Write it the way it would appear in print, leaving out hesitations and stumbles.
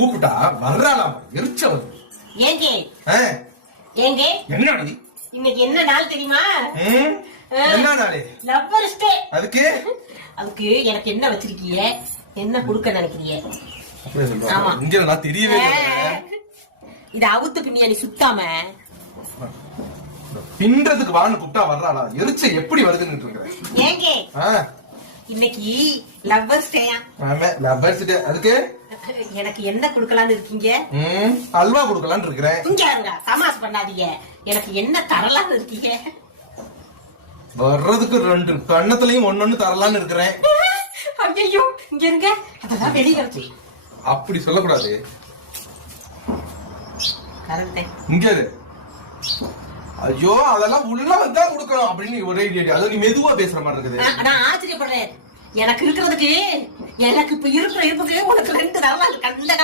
கூப்பிட்டா வர்றாளாம், எரிச்ச வருது. ஏங்க ஏங்க என்னடி இன்னைக்கு என்ன நாள் தெரியுமா? என்ன நாளே? Lovers day. அதுக்கு அதுக்கு எனக்கு என்ன வச்சிருக்கீங்க, என்ன கொடுக்க நினைக்கிறீங்க? ஆமா, இங்க நான் தெரியவே இல்லை. இத அவுத்து பின்னியா நீ சுத்தாம பின்றதுக்கு வான்னு கூப்பிட்டா வர்றாளா, எரிச்ச எப்படி வருதுன்னு இருக்கிறேன். ஏங்க இன்னைக்கு லவ்வர்ஸ் டேயா? ஆமா, லவ்வர்ஸ் டே. அதுக்கு எனக்கு என்ன கொடுக்கலாம்னு இருக்கீங்க? அல்வா கொடுக்கலாம்னு இருக்கிறேன். இங்க இருங்க, தமாஸ் பண்ணாதீங்க. எனக்கு என்ன தரலாம்னு இருக்கீங்க? வர்றதுக்கு 2 கண்ணத்துலயும் ஒன்னொன்னு தரலாம்னு இருக்கிறேன். ஐயோ, இங்க இருங்க, அதெல்லாம் வெளியில வச்சு. அப்படி சொல்லக்கூடாது. இங்க இரு. ஐயோ, அதெல்லாம் உள்ள வந்தா கொடுக்கணும் அப்படின்னு ஒரே ஐடியா. அது நீ மெதுவா பேசுற மாதிரி இருக்குது. நான் ஆச்சரியப்படுறேன். எனக்கு இருக்கிறதுக்கு, எனக்கு இப்ப இருக்கிற இருப்புக்கு உனக்கு 2 தரலாம். கண்ட